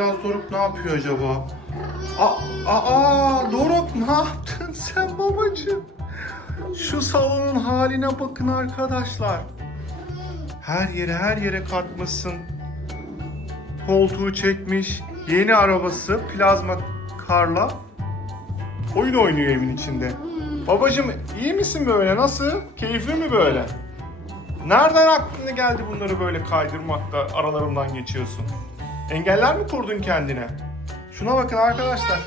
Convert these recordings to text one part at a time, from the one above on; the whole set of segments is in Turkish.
Biraz Doruk ne yapıyor acaba? Aa, aa Doruk ne yaptın sen babacığım? Şu salonun haline bakın arkadaşlar. Her yere her yere katmışsın. Koltuğu çekmiş. Yeni arabası plazma karla. Oyun oynuyor evin içinde. Babacığım iyi misin böyle? Nasıl? Keyifli mi böyle? Nereden aklına geldi bunları böyle kaydırmakta aralarından geçiyorsun? Engeller mi kurdun kendine? Şuna bakın arkadaşlar.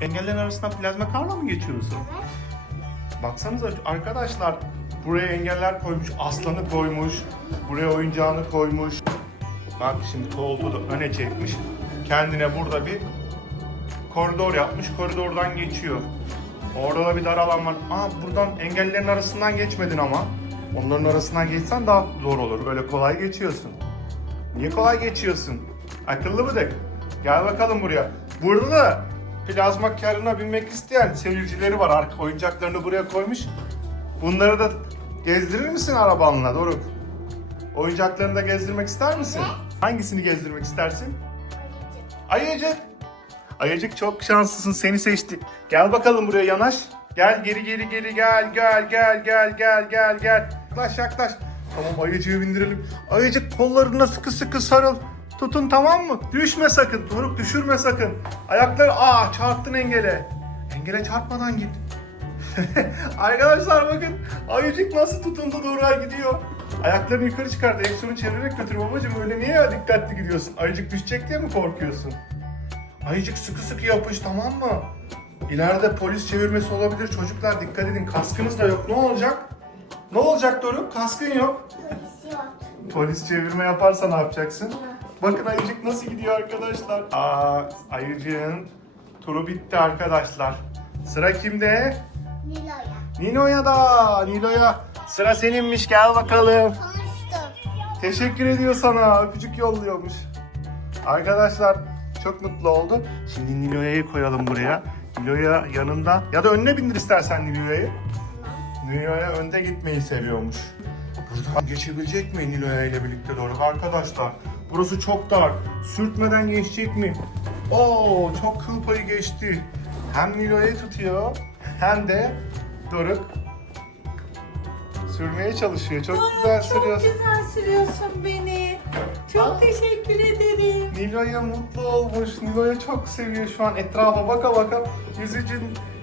Engellerin arasından plazma karla mı geçiyorsun? Evet. Baksanıza arkadaşlar buraya engeller koymuş, aslanı koymuş, buraya oyuncağını koymuş. Bak şimdi koltuğu da öne çekmiş. Kendine burada bir koridor yapmış, koridordan geçiyor. Orada da bir dar alan var. Aa buradan engellerin arasından geçmedin ama. Onların arasından geçsen daha zor olur. Böyle kolay geçiyorsun. Niye kolay geçiyorsun? Akıllı mıdık? Gel bakalım buraya. Burada da plazma karına binmek isteyen seyircileri var. Arka oyuncaklarını buraya koymuş. Bunları da gezdirir misin arabanla Doruk? Oyuncaklarını da gezdirmek ister misin? Hangisini gezdirmek istersin? Ayıcık. Ayıcık çok şanslısın seni seçti. Gel bakalım buraya yanaş. Gel geri geri geri gel gel gel gel gel gel gel. Yaklaş yaklaş. Tamam ayıcığı bindirelim. Ayıcık kollarına sıkı sıkı sarıl. Tutun tamam mı? Düşme sakın. Doruk düşürme sakın. Ayakları aa çarptın engele. Engele çarpmadan git. Arkadaşlar bakın ayıcık nasıl tutundu doğru gidiyor. Ayaklarını yukarı çıkar direksiyonu çevirerek götür babacığım öyle niye ya dikkatli gidiyorsun? Ayıcık düşecek diye mi korkuyorsun? Ayıcık sıkı sıkı yapış tamam mı? İleride polis çevirmesi olabilir çocuklar dikkat edin kaskınız da yok ne olacak? Ne olacak Doruk kaskın yok. Polis yok. Polis çevirme yaparsa ne yapacaksın? Bakın ayıcık nasıl gidiyor arkadaşlar. Aa ayıcığın turu bitti arkadaşlar. Sıra kimde? Nilo'ya. Nilo'ya da. Nilo'ya sıra seninmiş gel bakalım. Konuştum. Teşekkür ediyor sana. Öpücük yolluyormuş. Arkadaşlar çok mutlu oldu. Şimdi Nilo'ya'yı koyalım buraya. Nilo'ya yanında ya da önüne bindir istersen Nilo'ya'yı. Nilo'ya önde gitmeyi seviyormuş. Buradan geçebilecek mi Nilo'ya ile birlikte doğru arkadaşlar? Burası çok dar. Sürtmeden geçecek mi? Oo çok kıl payı geçti. Hem Nilo'yu tutuyor hem de Doruk sürmeye çalışıyor. Çok güzel Çok sürüyorsun. güzel sürüyorsun beni. Çok Aa. teşekkür ederim. Nilo'ya mutlu olmuş. Nilo'ya çok seviyor şu an. Etrafa baka baka yüzücün,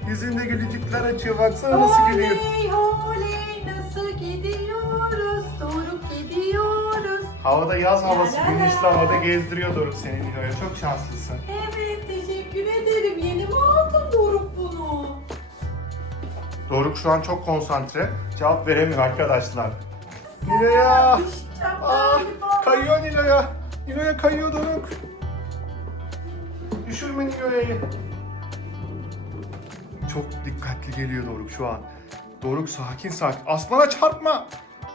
yüzünde gülücükler açıyor. Baksana nasıl gülüyor. Oley oley nasıl gidiyoruz? Doğru gidiyoruz. Havada yaz havası, La la la. güneşli havada gezdiriyor Doruk seni Nilo'ya. Çok şanslısın. Evet teşekkür ederim. Yeni mi aldın Doruk bunu? Doruk şu an çok konsantre. Cevap veremiyor arkadaşlar. Nilo'ya! Düşeceğim Aa, galiba. kayıyor Nilo'ya. Nilo'ya kayıyor Doruk. Düşürme Nilo'ya'yı. Çok dikkatli geliyor Doruk şu an. Doruk sakin sakin. Aslana çarpma.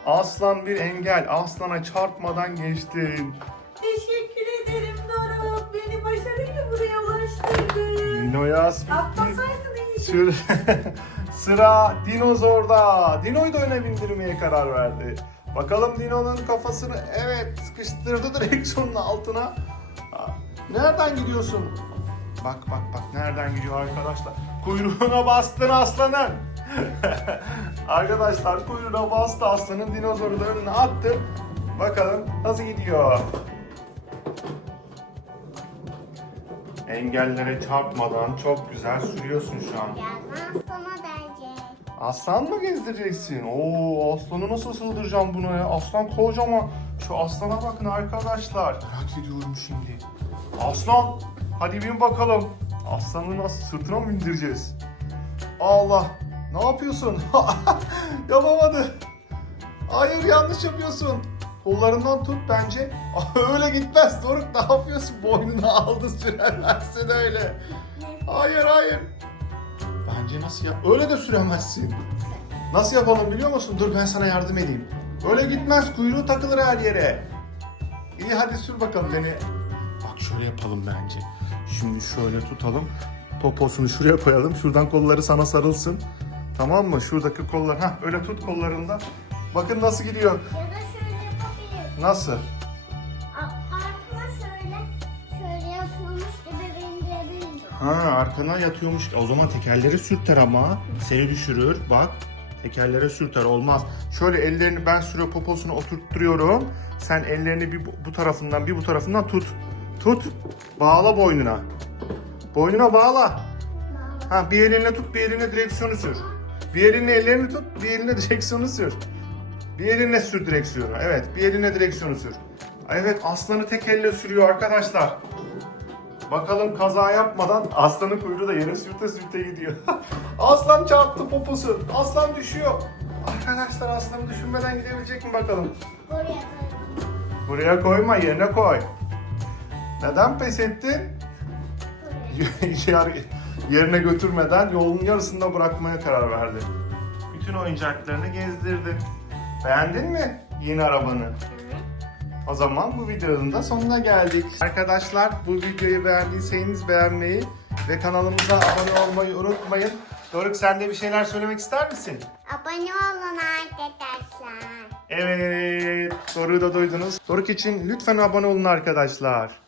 Aslan bir engel. Aslana çarpmadan geçtin. Teşekkür ederim Doruk. Beni başarıyla buraya ulaştırdın. Nilo'ya Atmasaydın iyiydi. Sür- Sıra dinozorda. Dino'yu da öne bindirmeye karar verdi. Bakalım Dino'nun kafasını evet sıkıştırdı direksiyonun altına. Nereden gidiyorsun? Bak bak bak nereden gidiyor arkadaşlar. Kuyruğuna bastın aslanın. arkadaşlar kuyruğuna bastı aslanın dinozoru da önüne attı. Bakalım nasıl gidiyor. Engellere çarpmadan çok güzel sürüyorsun şu an. Birazdan sana gelecek. Aslan mı gezdireceksin? Oo aslanı nasıl sığdıracağım buna ya? Aslan kocaman. Şu aslana bakın arkadaşlar. Merak ediyorum şimdi. Aslan hadi bin bakalım. Aslanı nasıl sırtına mı bindireceğiz? Allah ne yapıyorsun? Yapamadı. Hayır yanlış yapıyorsun. Kollarından tut bence. öyle gitmez Doruk ne yapıyorsun? Boynunu aldı süremezsin öyle. Hayır hayır. Bence nasıl yap? Öyle de süremezsin. Nasıl yapalım biliyor musun? Dur ben sana yardım edeyim. Öyle gitmez. Kuyruğu takılır her yere. İyi hadi sür bakalım beni. Bak şöyle yapalım bence. Şimdi şöyle tutalım. Poposunu şuraya koyalım. Şuradan kolları sana sarılsın. Tamam mı? Şuradaki kollar. Hah öyle tut kollarında. Bakın nasıl gidiyor. Ya da şöyle yapabilir. Nasıl? Arkana şöyle, şöyle yatıyormuş gibi bindirebilir. Ha arkana yatıyormuş. O zaman tekerleri sürter ama. Seni düşürür. Bak tekerlere sürter olmaz. Şöyle ellerini ben sürüyor poposuna oturtturuyorum. Sen ellerini bir bu tarafından bir bu tarafından tut. Tut. Bağla boynuna. Boynuna bağla. Ha bir elinle tut, bir elinle direksiyonu sür. Bir elinle ellerini tut, bir elinle direksiyonu sür. Bir elinle sür direksiyonu. Evet, bir elinle direksiyonu sür. Evet, aslanı tek elle sürüyor arkadaşlar. Bakalım kaza yapmadan aslanın kuyruğu da yere sürte sürte gidiyor. Aslan çarptı poposu. Aslan düşüyor. Arkadaşlar aslanı düşünmeden gidebilecek mi bakalım? Buraya koyalım. Buraya koyma, yerine koy. Neden pes ettin? Yerine götürmeden yolun yarısında bırakmaya karar verdi. Bütün oyuncaklarını gezdirdi. Beğendin mi yeni arabanı? O zaman bu videonun da sonuna geldik. Arkadaşlar bu videoyu beğendiyseniz beğenmeyi ve kanalımıza abone olmayı unutmayın. Doruk sen de bir şeyler söylemek ister misin? Abone olun arkadaşlar. Evet, Doruk'u da duydunuz. Doruk için lütfen abone olun arkadaşlar.